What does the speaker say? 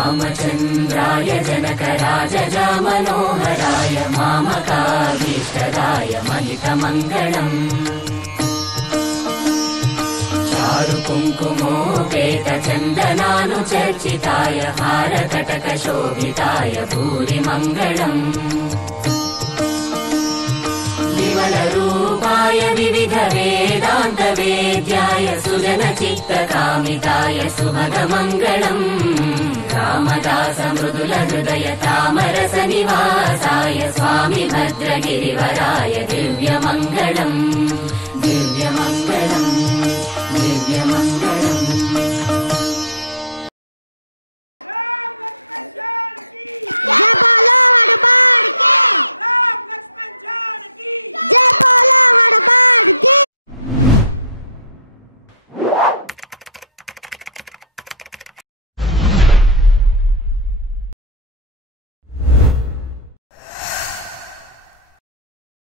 रामचन्द्राय जनकराजजामनोहराय मामकाभीष्टदाय महितमङ्गलम् चारुकुङ्कुमोपेतचन्दनानुचर्चिताय हारकटकशोभिताय भूरिमङ्गलम् विमलरूपाय विविधवेदान्तवेद्याय सुजनचित्तकामिताय सुभगमङ्गलम् Ramdas मृदुलहृदय तामरसनिवासाय Swami भद्रगिरिवराय दिव्यमङ्गलम्